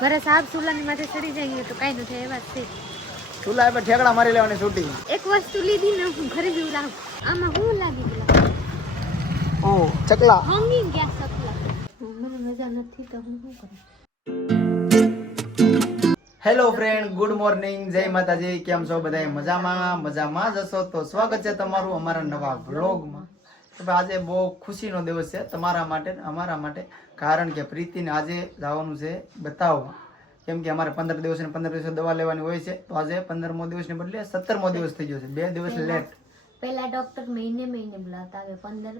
ઘરે સાહેબ સુલાની માથે ચડી જાય તો કાઈ ન થાય એ વાત છે. ચૂલા પર ઠેકડા મારી લેવાની છૂટી. એક વસ્તુ લીધી ને હું ઘરે જેવું લાવું. આમાં હું લાગી ગયેલા. ઓ ચકલા. હંગી ગયા સકલા. મને મજા નથી તો હું શું કરું. હેલો ફ્રેન્ડ, ગુડ મોર્નિંગ, જય માતાજી. કેમ છો બધા? મજામાં જ હશો તો સ્વાગત છે તમારું અમારા નવા વ્લોગમાં. તો આજે બહુ ખુશીનો દિવસ છે તમારા માટે ને અમારા માટે, કારણ કે પ્રીતિને આજે જવાનું છે બતાવવા. કેમ કે અમારે 15 દિવસ ને 15 દિવસ દવા લેવાની હોય છે, તો આજે 15મો દિવસ ને બદલે 17મો દિવસ થઈ ગયો છે. 2 દિવસ લેટ. પહેલા ડોક્ટર મહિને બોલાવતા, હવે 15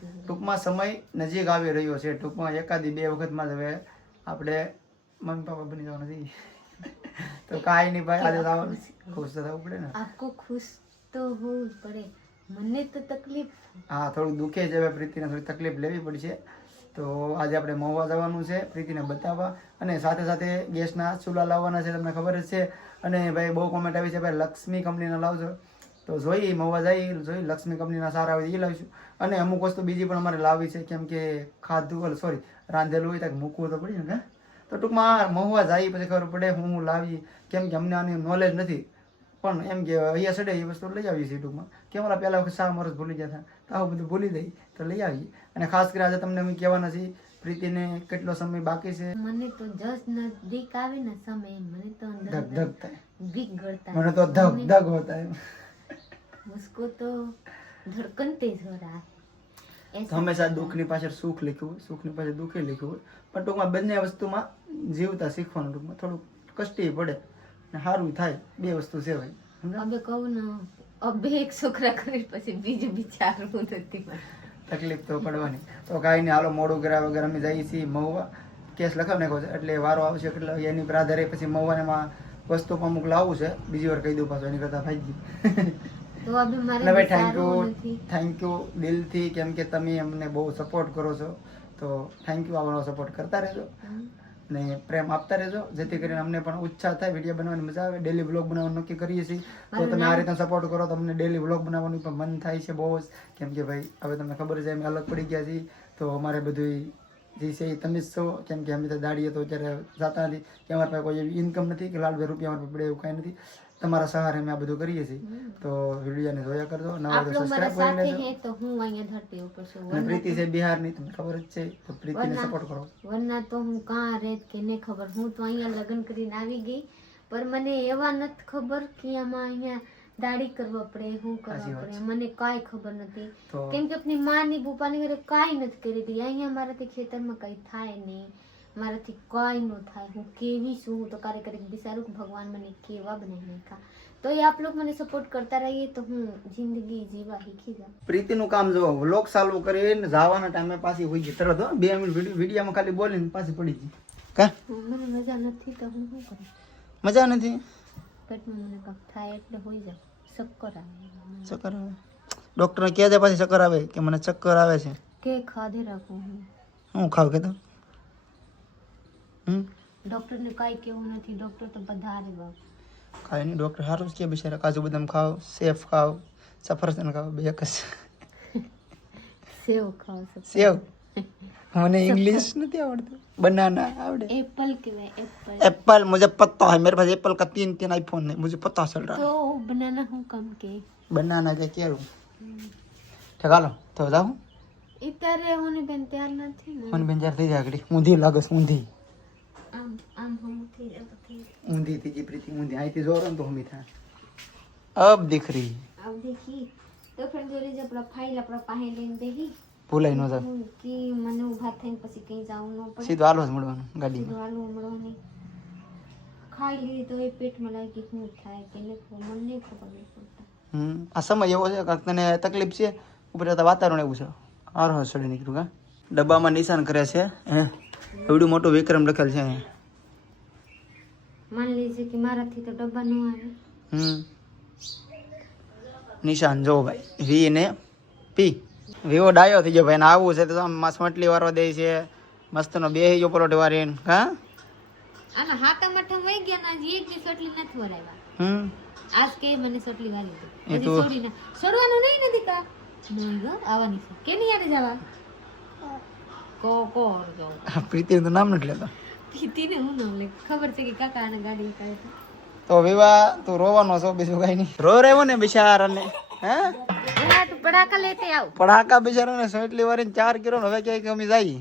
દિવસ. ટૂંકમાં સમય નજીક આવી રહ્યો છે. ટૂંકમાં એકાદી 2 વખતમાં જ હવે આપણે મમ્મી પપ્પા બની જવાનું છે. તો કાંઈ નહીં ભાઈ, આજે જવાનું ખુશ તો થવું પડે ને. આપકો ખુશ તો હોવું જ પડે. મને તો તકલીફ. હા, થોડું દુખે છે હવે, પ્રીતિને થોડી તકલીફ લેવી પડશે. તો આજે આપણે મહુવા જવાનું છે પ્રીતિને બતાવવા, અને સાથે સાથે ગેસના ચૂલા લાવવાના છે, તમને ખબર જ છે. અને ભાઈ બહુ કોમેન્ટ આવી છે ભાઈ લક્ષ્મી કંપનીના લાવજો, તો જોઈ મહુવા જોઈ લક્ષ્મી કંપનીના સારા આવે એ લાવીશું. અને અમુક વસ્તુ બીજી પણ અમારે લાવવી છે, કેમ કે રાંધેલું હોય તો મૂકવું તો પડે ને. તો ટૂંકમાં મહુવા જાય પછી ખબર પડે હું લાવી, કેમ કે અમને આની નોલેજ નથી. પણ એમ કે અહીંયા સડે એ વસ્તુ લઈ આવીએ છીએ ટૂંકમાં. કે અમારા પહેલા વખત શા મરસ ભૂલી જતા, તો આવું બધું ભૂલી દઈ તો લઈ આવીએ. અને ખાસ કરી આજે તમને અમે કહેવાના છીએ પ્રીતિને કેટલો સમય બાકી છે. મને તો જસ નજદીક આવે ને સમય, મને તો અંદર ધક ધક થાય, ભીગ ગળતા, મને તો ધક ધક હોતા है. मुझको तो धड़कन तेज हो रहा है. તો હંમેશા દુઃખની પાછળ સુખ લખ્યું હોય, સુખની પાછળ દુઃખ લખ્યું હોય. પણ ટૂંકમાં બંને વસ્તુમાં જીવતા શીખવાનું. ટૂંકમાં થોડું કષ્ટી પડે ને સારું થાય, 2 વસ્તુ છે ભાઈ. હવે કહું ને, હવે એક છોકરા કરે પછી બીજું વિચારવું નથી. તકલીફ તો પડવાની. તો કાંઈ નહીં, હાલો મોડું કર્યા વગર અમે જઈએ છીએ મહુવા. કેસ લખાવી નાખ્યો છે એટલે વારો આવશે એટલે એની પ્રાધારે પછી મહુવામાં વસ્તુ અમુક લાવવું છે. બીજી વાર કહી દઉં પાછું, એની કરતાં ભાઈ તો હવે મારે થેન્ક યુ દિલથી, કેમ કે તમે અમને બહુ સપોર્ટ કરો છો. તો થેન્ક યુ, આવવાનો સપોર્ટ કરતા રહેજો ને પ્રેમ આપતા રહેજો, જેથી કરીને અમને પણ ઉત્સાહ થાય, વિડીયો બનાવવાની મજા આવે. ડેલી વ્લોગ બનાવવાનું નક્કી કરીએ છીએ, તો તમે આ રીતે સપોર્ટ કરો તો અમને ડેલી વ્લોગ બનાવવાનું પણ મન થાય છે બહુ જ. કેમ કે ભાઈ હવે તમને ખબર છે અમે અલગ પડી ગયા છીએ, તો અમારે બધું જે છે એ તમે જ છો. કેમ કે અમે તો દાડીએ તો અત્યારે જતા નથી, કે અમારા પાસે કોઈ એવી ઇન્કમ નથી કે લાલ 2 રૂપિયા અમારા પડે, એવું કાંઈ નથી. તમારા સહારે અમે આ બધું કરીએ છીએ. તો વિડીયોને જોયા કરજો, નવા તો સબસ્ક્રાઇબ કરી લેજો. તો હું અહીંયા ધરતી ઉપર છું. અને પ્રીતિ છે બિહારની, તમને ખબર જ છે, તો પ્રીતિને સપોર્ટ કરો. વરના તો હું કાં રહેત કે નહીં ખબર. હું તો અહીંયા લગ્ન કરીને આવી ગઈ, પણ મને એવા નથી ખબર કે આમાં અહીંયા દાઢી કરવા પડે, શું કરવા પડે, મને કાંઈ ખબર નથી. કેમ કે આપણી માની બુપાની ઘરે કાંઈ નથી કરી હતી. અહીંયા મારાથી ખેતરમાં કંઈ થાય નહીં, મારાથી કાંઈ ન થાય. હું કેવી છું, હું તો ક્યારેક વિચારું કે ભગવાન મને કેવા બનાવી નાખ્યા. તો એ આપ લોકો મને સપોર્ટ કરતા રહીએ તો હું જિંદગી જીવા શીખી જાઉં. પ્રીતિનું કામ જો વ્લોગ ચાલુ કરીને જવાના ટાઈમે પાછી હોઈ ગઈ તરત. 2 મિનિટ વિડીયોમાં ખાલી બોલીને પાછી પડી ગઈ. કા મને મજા નથી તો હું શું કરું? મજા નથી, પેટમાં મને કંઈક થાય એટલે હોઈ જાય. ચક્કર આવે. ચક્કર આવે? ડોક્ટરને કહે છે પાછી ચક્કર આવે કે મને ચક્કર આવે છે? કે ખાધે રાખું હું ખાવ કે તો ડોક્ટરને કાંઈ કેવું નથી. ડોક્ટર તો વધારે બાપ કાંઈ નહીં, ડોક્ટર સારું જ કે બિચારા. કાજુ બદામ ખાવ, સેફ ખાવ, સફરજન ખાવ, 2 એક જ. સેવ ખાવ. સેવ મને इंग्लिश नहीं आवड़ती, बनाना आवड़े. एप्पल कहेवाय. एप्पल एप्पल मुझे पता है, मेरे पास एप्पल का 3 आईफोन है, मुझे पता चल रहा है. तो बनाना हूँ कम के बनाना क्या क्या रूम ठेकालो तो जाऊं इतारे होने बेन तैयार નથી ને. मन बेंजार થઈ જાય ઘડી. ઊંધી લાગે છે, ઊંધી આમ હું થઈ જતી. ઊંધી થઈ ગઈ પ્રીતિ, ઊંધી. આઈથી જોરો ને તો હમી થાય. अब दिख रही अब देखी તો ફ્રેન્ડ જોડે જ આપણા ફાઇલ આપણા પાસે લઈને બેહી ભૂલાઈ ન જાય. કે મને ઊભા થઈને પછી કઈ જવું ન પડે. સીધું હાલો જ મળવાનું ગાડીમાં. વાલું મળવાની ખાઈ લીધી તો એ પેટમાં લાગી શું થાય કે મને નહીં ખબર નહીં પડતા. આ સમય એવો છે કાંક તને તકલીફ છે, ઉપર જતા વાતાવરણ એવું છે. આરો ચડી નીકળ્યું. કા ડબ્બામાં નિશાન કરે છે, એવડું મોટું વિક્રમ લખેલ છે. માન લીજે કે મારાથી તો ડબ્બા ન આવે. નિશાન જો ભાઈ, વી ને પી. વિવો ડાયો થઈ ગયો ભાઈ, ને આવું છે તો આમ મટલી વારવા દે છે મસ્તનો. બેહી ગયો પરોઠે વારીને. હા આના હાટા મઠા વઈ ગયા ના એક બી સટલી નથી વરાવ્યા. આજ કે મને સટલી વારી દે. એ તો છોડવાનું નહીં નથી કા નહીં ગો આવવાની છે કે નહીં યાર જવા કો કો જો પ્રીતિ તો નામ નથી લેતા. પ્રીતિને હું નામ લે ખબર છે કે કાકા આને ગાડી કાઢે તો વિવાહ તું રોવાનો છો બીજું કઈ નહીં રો રહેવો ને બિચારાને હે એલા તું પડાકા લેતે આવ પડાકા બિચારાને સોટલી વારીને 4 કિલો હવે ક્યાંય કમી જાય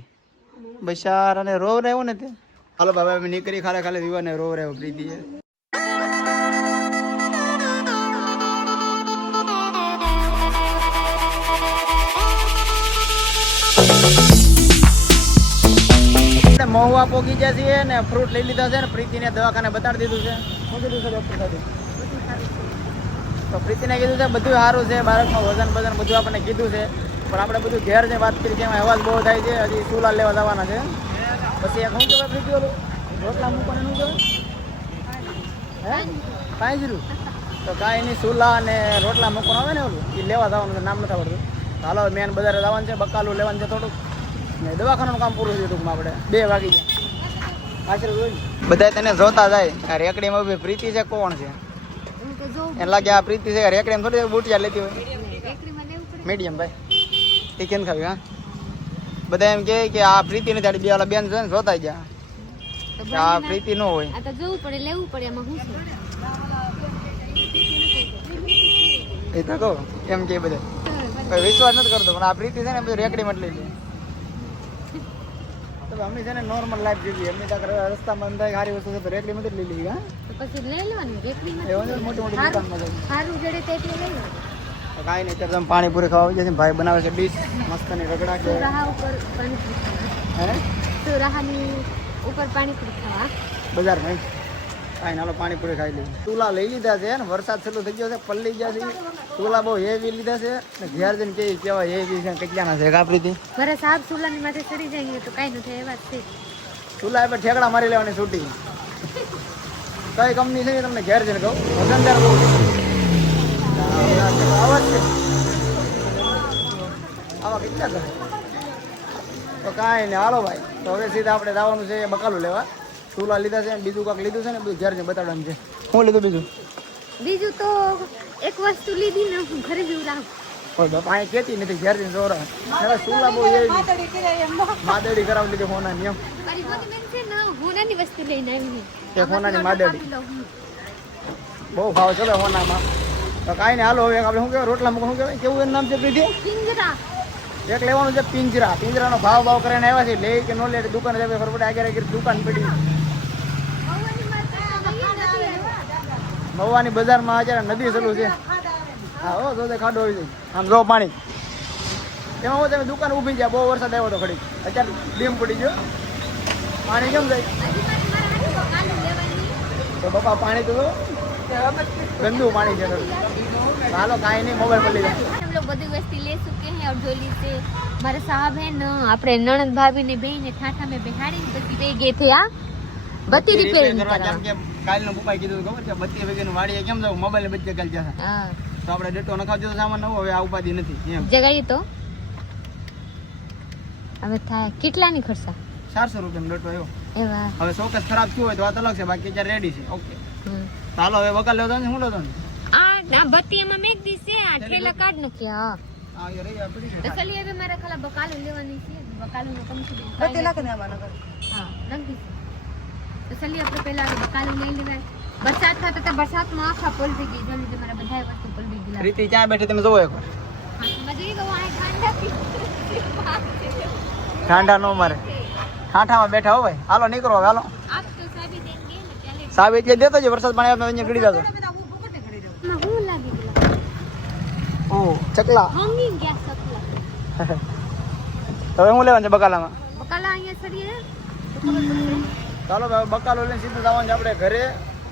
બિચારાને રો રહેવું ને તે હાલો બાબા અમે નીકળી ખાલે ખાલે વિવાને રો રહેવો પ્રીતિએ મહુવા પોગી ગયા છીએ ને ફ્રૂટ લઈ લીધા છે ને પ્રીતિને દવાખાને બતાડી દીધું છે શું કીધું છે ડોક્ટર સાહેબ તો પ્રીતિને કીધું છે બધું સારું છે બાળકમાં વજન બધું આપણને કીધું છે પણ આપણે બધું ઘેર જે વાત કરી છે એમાં અવાજ બહુ થાય છે હજી સુલા લેવા જવાના છે પછી એક શું કહેવાય પ્રીતિ ઓલું રોટલા મૂકવાનું શું કહેવાય હે 5 તો કાંઈ નહીં સુલા અને રોટલા મૂકવાનું આવે ને ઓલું એ લેવા જવાનું છે નામ નથી આવડતું હાલો મેન બજારે જવાનું છે બકાલું લેવાનું છે થોડુંક ને દવાખાનાનું કામ પૂરું થયું ટૂંકમાં આપણે 2 વાગી ગયા પાછળ બધા તને જોતા જાય આ રેકડીમાં ઉભી પ્રીતિ છે કોણ છે હું તો જો એને લાગે આ પ્રીતિ છે રેકડીમાં થોડી બુટિયા લેતી હોય બેકરીમાં લેવું પડે મીડિયમ ભાઈ એ કેમ ખાવી હા બધા એમ કે આ પ્રીતિ નથી આડી બે વાળા બેન છે ને જોતા ગયા તો કે આ પ્રીતિ ન હોય આ તો જોવું પડે લેવું પડે એમાં હું છે એ તો કહો એમ કે બધા કોઈ વિશ્વાસ નથી કરતો પણ આ પ્રીતિ છે ને બધું રેકડીમાં જ લઈ લે તો અમે છે ને નોર્મલ લાઈફ જીવીએ એમની ત્યાં રસ્તામાં અંદર સારી વસ્તુ છે તો રેકડીમાં જ લઈ લઈએ હા તો પછી લઈ લેવાનું બેકરીમાં એવું નથી મોટી મોટી દુકાનમાં જાય સારું જડે તે એટલે લઈ લેવાનું તો કાંઈ નહીં અત્યારે તમે પાણીપુરી ખાવા આવી જશે ભાઈ બનાવે છે ડીશ મસ્તની રગડા કે રાહા ઉપર પાણીપુરી ખાવા હે તો રાહાની ઉપર પાણીપુરી ખાવા બજારમાં કાંઈ નાલો પાણીપુરી ખાઈ લઈએ ચૂલા લઈ લીધા છે ને વરસાદ ચાલુ થઈ ગયો છે પલ્લી ગયા છે ચૂલા બહુ હેવી લીધા છે ને ઘેર જઈને કેવા હેવી છે કેટલાના છે કાપરીથી મારા સાહેબ સુલાની માથે ચડી જાય તો કાંઈ નથી એ વાત છે ચૂલા પર ઠેકડા મારી લેવાની છૂટી કઈ કંપની છે તમને ઘેર જઈને કહું વજનદાર બહુ આવા છે આવા કેટલા કરે તો કાંઈ નહીં હાલો ભાઈ તો હવે સીધા આપણે જવાનું છે બકાલું લેવા ચૂલા લીધા છે બીજું કાંક લીધું છે ને બધું ઘેર જઈને બતાડવાનું છે શું લીધું બીજું તો એક વસ્તુ લીધી ને હું ઘરે જેવું લાવું કોઈ બાપા અહીં કહેતી નથી ઘેર જઈને જોરા હવે ચૂલા બહુ એવી માદડી કરાવી લીધી હોના નિયમ મારી મોટી બેન છે ને હોનાની વસ્તુ લઈને આવી એક હોનાની માદડી બહુ ભાવ ચલો હોનામાં તો કાંઈ નહીં હાલો હવે આપણે શું કહેવાય રોટલા મૂકવા શું કહેવાય કેવું એનું નામ છે પ્રીતિ પિંજરા એક લેવાનું છે પિંજરાનો ભાવ કરીને આવ્યા છે લે કે ન લે દુકાને જાય ખબર પડે આગળ દુકાન પડી મહુવાની બજારમાં અત્યારે નદી ચાલુ છે હા હો તો ખાડો આવી જાય આમ જો પાણી એમાં હું તમે દુકાન ઊભી ગયા બહુ વરસાદ આવ્યો તો ખડી અત્યારે ડીમ પડી ગયો પાણી કેમ જાય તો બાપા પાણી તો ગંદુ પાણી છે હાલો કાંઈ નહીં મોબાઈલ પર લઈ જાય हम लोग बड़ी वस्ती ले चुके हैं और जोली से हमारे साहब है न अपने ननद भाभी ने बहन ने ठाठा में बिहाड़ी बत्ती पे गए थे आ बत्ती रिपेयरिंग કેમ કે કાલનો ઉપાય કીધું ખબર છે 32 વાગ્યાનું વાડીએ કેમ જાવ મોબાઈલ બચ્ચે કાલ જશે हां તો આપણે ડેટો નખાવજો તો સામાન નવો હવે આ ઉપાધિ નથી એમ જગાઈ તો હવે થાય કેટલાની ખર્ચા 400 રૂપિયાનો ડેટો આવ્યો એવા હવે શોકેસ ખરાબ થયું હોય તો વાત અલગ છે બાકી અત્યારે રેડી છે ઓકે ચાલો હવે બકાલ લેવો ને શું લેતો ને આ બત્તી માં મેક દી છે આ ઠેલા કાઢ નાખ્યા આ એ રહી પડી છે તો ચલી હવે મારા ખાલા બકાલો લેવાની છે બકાલો નો કમ છે બત્તી નાખી દે આમાં નગર હા નાખી તો ચલી આપણે પહેલા બકાલો લઈ લેવાય વરસાદ થતો તો વરસાદમાં આખા પલટી ગઈ જો લીધે મારા બધા વસ્તુ પલટી ગયેલા રીતિ ક્યાં બેઠી તમે જોવો એકવાર મજી ગયો આ ઠંડા પી ઠાંડા નો મારે ઠાઠામાં બેઠા હો ભાઈ હાલો નીકળો હવે હાલો આપ તો સાબી દેંગે ને ચાલે સાહેબ એટલે દેતો જ વરસાદ પાણી આવે તો અહીંયા ગળી જતો માં હું લાગી ગયેલા ઓ ચકલા હંગી ગયા સકલા હવે હું લેવાનું છે બકાલામાં બકાલા અહીંયા સડીએ તો ખબર પડશે ચાલો ભાઈ બકાલો લઈને સીધું જવાનું છે આપણે ઘરે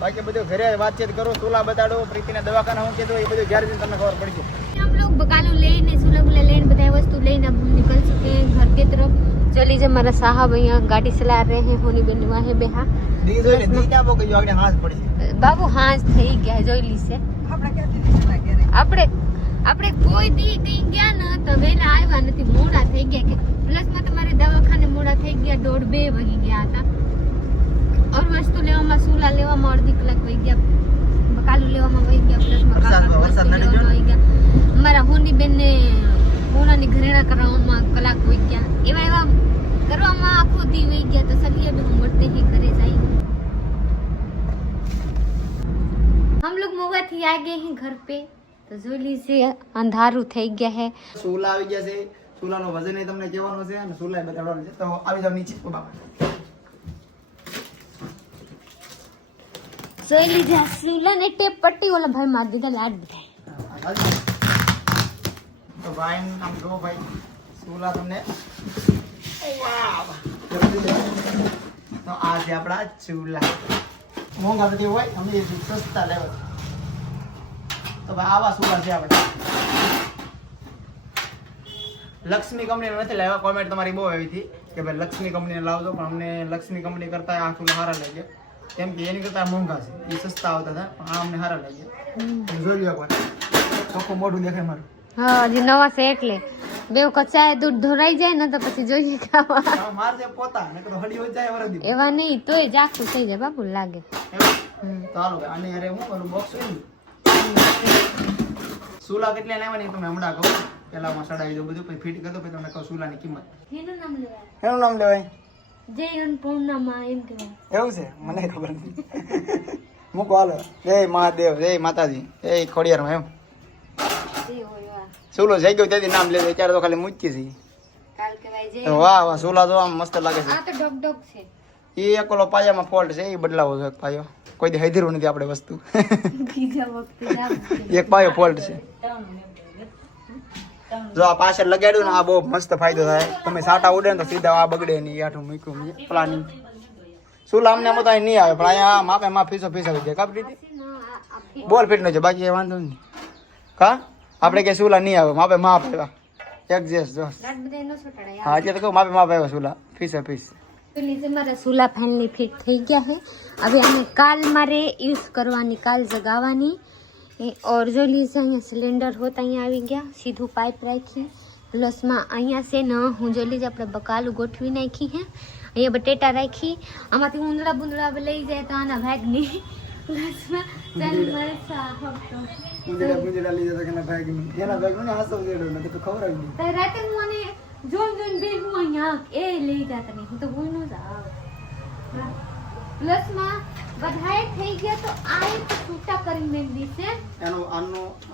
બાકી બધું ઘરે વાતચીત કરો ચૂલા બતાડો પ્રીતિને દવાખાના હું કીધું એ બધું ઘેર જઈને તમને ખબર પડી છે हम लोग बकालो लेने सुलगुला लेने बताए वस्तु लेने अब निकल चुके हैं घर की तरफ चलिए जब हमारा साहब यहाँ गाड़ी चला रहे हैं होनी बनी वहाँ है बेहा દી જોઈ લે દી ક્યાં પોકી જો આગળ હાથ પડી બાબુ હાંસ થઈ ગયા જોઈ લીશે આપણે ક્યાંથી દીધા ઘરે આપણે આપણે કોઈ દી કઈ ગયા ને તો વેલા આવ્યા નથી મોડા થઈ ગયા કે પ્લસમાં તમારે દવાખાને મોડા થઈ ગયા 1:30-2 વાગી ગયા હતા और वस्तु લેવામાં સુલા લેવામાં અડધી કલાક વહી ગયા બકાલું લેવામાં વહી ગયા પ્લસમાં વરસાદ નડી ગયો વહી ગયા અમારા હોની બેન ને હોનાની ઘરેણા કરવામાં કલાક વહી ગયા એવા કરવામાં આખો દી વહી गया तो चलिए अभी हम बढ़ते हैं घरे जाएंगे। हम लोग महुआ थी आ गए हैं घर पे तो जो लीजिए अंधारू થઈ ગયા है। સુલા આવી ગયા છે, સુલાનો વજન તમને કહેવાનો છે અને સુલા બતાડવાનો છે, તો આવી જાવ નીચે બાબા। જોઈ લીધા સુલા ને ટેપ પટ્ટી ઓલા ભાઈ માર દીધા લાડ બધા। તો ભાઈ આમ જો ભાઈ સુલા તમને વાહ તો આ છે આપણા ચૂલા। મોંઘા નથી હોય, અમે સસ્તા લેવા છે। તો ભાઈ આવા સુલા છે આપણે। લક્ષ્મી કંપની નથી લાવ્યા, કોમેન્ટ તમારી બહુ આવી હતી કે ભાઈ લક્ષ્મી કંપની લાવજો, પણ અમને લક્ષ્મી કંપની કરતા આ સુલા સારા લાગ્યા, કેમ કે એની કરતા મોંઘા છે, એ સસ્તા આવતા હતા, પણ આ અમને સારા લાગ્યા। જોઈ લો એકવાર, ચોખ્ખું મોઢું દેખાય મારું। હા હજી નવા છે એટલે બે કચાય દૂધ ધોરાઈ જાય ને તો પછી જોઈએ ખાવા મારજે પોતા નકર તો હડી હોય જાય વરદી એવા નહીં તોય જાખું થઈ જાય બાપુ લાગે। તો હાલો આને અરે હું કરું બોક્સ હોય ને સુલા કેટલા લેવાની તમે હમણાં કહો, પેલા માં સડાવી દો બધું, પછી ફિટ કરી દો, પછી તમને કહું સુલાની કિંમત। એનું નામ લેવાય એનું નામ લેવાય જય અન્નપૂર્ણા માં એમ કહેવાય। એવું છે, મને ખબર નથી। મૂકો હાલો। જય મહાદેવ, જય માતાજી, જય ખોડિયાર એમ જય હોય સુલો જઈ ગયો ત્યાંથી નામ લેજો, અત્યારે તો ખાલી મૂકી છે। કાલ કહેવાય જય। તો વાહ વાહ, સુલા તો આમ મસ્ત લાગે છે। આ તો ડોગ ડોગ છે એ એક ઓલો પાયામાં ફોલ્ટ છે, એ બદલાવો છે એક પાયો, કોઈ દી હૈદરવું નથી આપણે વસ્તુ। બીજા વખતે જાવ એક પાયો ફોલ્ટ છે। જો આ પાછળ લગાડ્યું ને આ બહુ મસ્ત ફાયદો થાય, તમે સાટા ઉડે ને તો સીધા આ બગડે નહીં, આઠું મૂક્યું પ્લાનિંગ। સુલા અમને આમાં તો અહીં નહીં આવે, પણ અહીંયા માપે માપ ફીસો આવી જાય કાપી દીધી, બોલ ફીટ નો છે, બાકી એ વાંધો નહીં। કા આપણે કે સુલા નહીં આવે, માપે માપ આવ્યા એક્ઝેસ્ટ જો। રાત બધા નો છોટાડે હા એટલે તો કહું માપે માપ આવ્યા સુલા, ફીસે ફીસ। तो लीजिए मारा सूला फाइनली फिट થઈ ગયા है। अभी हमें काल मारे यूज करवानी, काल जगावानी और जो लीजिए અહીંયા સિલિન્ડર હોત અહીંયા આવી ગયા, સીધું પાઇપ રાખી પ્લસમાં અહીંયા છે ને હું જો લીજે આપણે બકાલું ગોઠવી નાખી હે, અહીંયા બટેટા રાખી, આમાંથી ઉંદડા બુંદડા લઈ જાય તો આના ભાગની પ્લસમાં ચાલ મરસા હપતો મુંજડા લીધા તો કેના ભાગ નહીં, એના ભાગ મને હાસો દેડો ને તો ખબર આવી ગઈ। તો રાતે હું મને જોન બે હું અહીંયા એ લઈ જતા નહીં, હું તો ભૂલ ન જાવ પ્લસમાં બધાએ થઈ ગયા તો આ એક છૂટા કરી મેં દીશે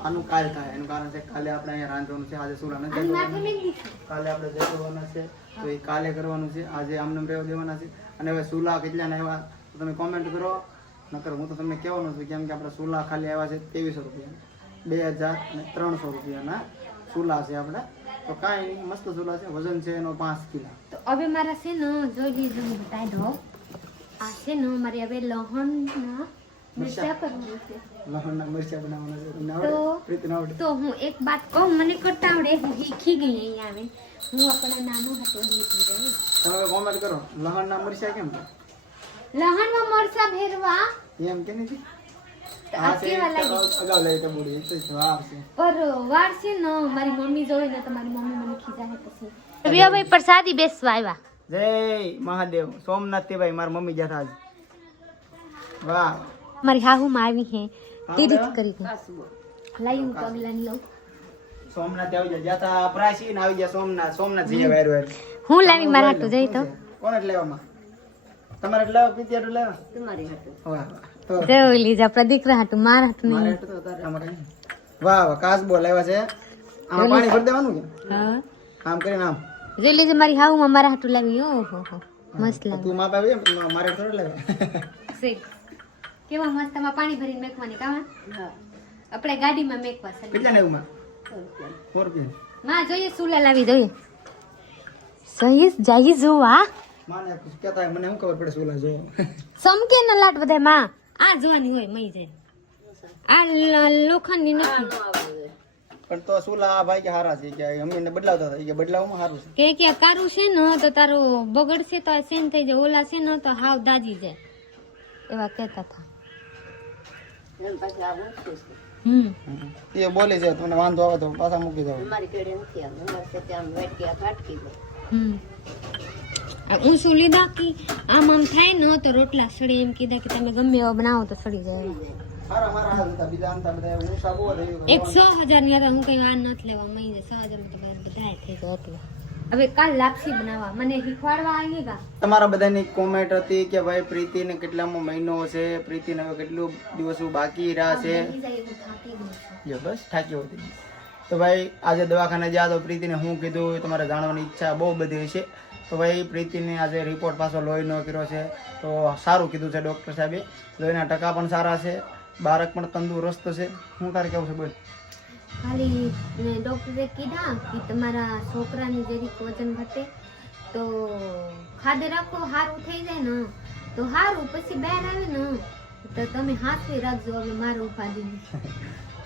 આનું કાલ થાય, એનું કારણ છે કાલે આપણે અહીંયા રાંધવાનું છે, આજે સુલા નથી અને માથે કરવાના, મેં દીશે કાલે આપણે જગવાના છે, તો એ કાલે કરવાનું છે, આજે આમને રહેવા દેવાના છે। અને હવે સુલા કેટલા ને આવ્યા તો તમે કોમેન્ટ કરો, નકર હું તો તમને કહેવાનું છું, કેમ કે આપણે સુલા ખાલી આવ્યા છે 2300 રૂપિયા, 2300 રૂપિયાના સુલા છે આપણે, તો કાંઈ નહીં, મસ્ત સુલા છે, વજન છે એનો 5 કિલો। તો હવે મારા છે ને જોઈ લીધો હું બતાવી દો, આ છે ને મારે હવે લહણના મિરચા કરવાનું છે, લહણના મરચા બનાવવાના છે, તમને તો આવડે? પ્રીતિને આવડે? તો હું એક વાત કહું, મને કરતા આવડે, હું શીખી ગઈ અહીંયા આવે, હું આપણા નાનું હતું દીધી રહી। તમે કોમેન્ટ કરો લહણના મરચા કેમ લહણમાં મરચા ભેરવા એમ કે નથી? આ કેવા લાગે? અગાઉ લઈ તો બોલી તો વાર છે, પર વાર છે ને મારી મમ્મી જોઈ ને તો મારી મમ્મી મને ખીજાય પછી ભાઈ પ્રસાદી બેસવા આવ્યા। જય મહાદેવ, સોમનાથ થી ભાઈ મારી મમ્મી જતા આજ, વાહ મારી હાહુ માં આવી હે તીર્થ કરી હે, લાઈ હું પગલા લઉં, સોમનાથ આવી જાય, જાતા પ્રાચી ને આવી જાય સોમનાથ, સોમનાથ જઈએ વાયર વાયર। હું લાવી મારા હાટુ જઈ તો કોણ એટલે લેવામાં તમારે એટલે લેવા પીતી એટલે લેવા તમારી હાટુ વાહ તો જોઈ લીધા આપણા દીકરા હાટુ, મારા હાટુ મારે નહીં। એટલે તો તારે અમારે વાહ વાહ કાચબો લાવ્યા છે, આમાં પાણી ભરી દેવાનું કે હા આમ કરીને આમ જોઈ લીધે મારી હાહુ માં મારા હાટુ લાવી, ઓહો હો મસ્ત લાવી, તું માપ આવી મારે થોડું લાવે કેવા મસ્ત માં પાણી ભરીને મેકવાની કાવા, હા આપણે ગાડીમાં મેકવા છે કેટલા લેવું માં 4 રૂપિયા માં જોઈએ સુલા લાવી જોઈએ, સહી જઈ જોવા માને કહેતા મને શું ખબર પડે સુલા જો સમકે ન લાટ બધા માં આ જોવાની હોય મઈ જાય, આ લોખંડની નથી પણ તો સુલા ભાઈ કે હારા છે કે અમે બદલાવતા હતા કે બદલાવમાં સારું છે કે તારું છે ને તો તારું બગડશે તો સેન થઈ જાય, ઓલા છે ને તો હાવ દાજી જાય એવા કહેતા હતા। એમ પાછી આ ઊંચું છે, એ બોલે છે તમને વાંધો આવે તો પાછા મૂકી જાવ, અમારી કેડે નથી આમ, અમારે સાથે આમ વેટકી આ ફાટકી જાય। ઊંચું લીધા કે આમ આમ થાય ને તો રોટલા સડી, એમ કીધા કે તમે ગમે એવા બનાવો તો સડી જાય। હારા મારા હાથ હતા બીજા આમતા બધા હું સાબુ થઈ ગયો 100,000 ની હતા, હું કઈ વાર નથી લેવા મહિને 6,000 માં તો બધા થઈ ગયો એટલે હવે કાલ લાપસી બનાવવા મને શીખવાડવા આવીએગા. તમારા બધાની કોમેન્ટ હતી કે ભાઈ પ્રીતિને કેટલામો મહિનો છે, પ્રીતિને હવે કેટલું દિવસો બાકી રહ્યા છે. જો બસ થાકી હોતી. તો ભાઈ આજે દવાખાને ગયા તો પ્રીતિને હું કીધું તમારે જાણવાની ઈચ્છા બહુ બધી છે. તો ભાઈ પ્રીતિને આજે રિપોર્ટ પાછો લોહીનો કર્યો છે તો સારું કીધું છે ડૉક્ટર સાહેબે. લોહીના ટકા પણ સારા છે, બાળક પણ તંદુરસ્ત છે. હું તારે કેવું છે બોલ? ખાલી ડોક્ટરે કીધા કે તમારા છોકરાની જરીક વજન ઘટે તો ખાધે રાખો, સારું થઈ જાય ને તો સારું, પછી બહાર આવે ને તો તમે હાથે રાખજો. હવે મારું ઉપાધિ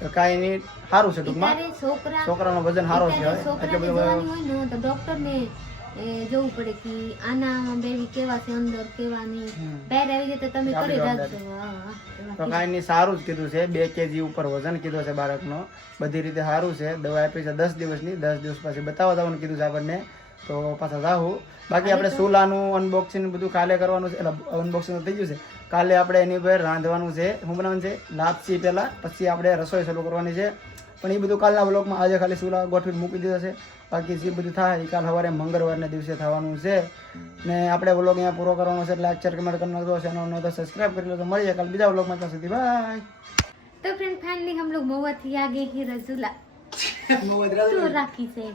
તો કાંઈ નહીં, સારું છે ટૂંકમાં. છોકરા છોકરાનો વજન સારો છે હવે. છોકરાને જોવાની હોય ને તો ડોક્ટરને જોવું પડે કે આનામાં બેબી કેવા છે, અંદર કેવા નહીં. બહાર આવી જાય તો તમે કરી રાખજો. તો કાંઈ નહીં, સારું જ કીધું છે. 2 kg ઉપર વજન કીધું છે બાળકનો. બધી રીતે સારું છે. દવા આપી છે 10 દિવસની. 10 દિવસ પછી બતાવવા જવાનું કીધું છે આપણને. તો પાછા જાવું. બાકી આપણે સુલાનું અનબોક્સિંગ બધું કાલે કરવાનું છે. એટલે અનબોક્સિંગ થઈ ગયું છે. કાલે આપણે એની પર રાંધવાનું છે. શું બનાવવાનું છે? લાપસી પહેલાં, પછી આપણે રસોઈ શરૂ કરવાની છે. પણ એ બધું કાલના બ્લોગમાં. આજે ખાલી સુલા ગોઠવીને મૂકી દીધા છે. બાકી જે બધું થાય એ કાલ સવારે મંગળવારના દિવસે થવાનું છે. ને આપણે બ્લોગ અહીંયા પૂરો કરવાનો છે. લાઈક શેર કમેન્ટ કરી નાખો, ચેનલ નો તો સબસ્ક્રાइब કરી લો. તો મળીએ કાલ બીજા બ્લોગમાં. ત્યાં સુધી બાય. तो फ्रेंड फाइनली हम लोग महुआ थी आ गए हैं रसूला तो राखी से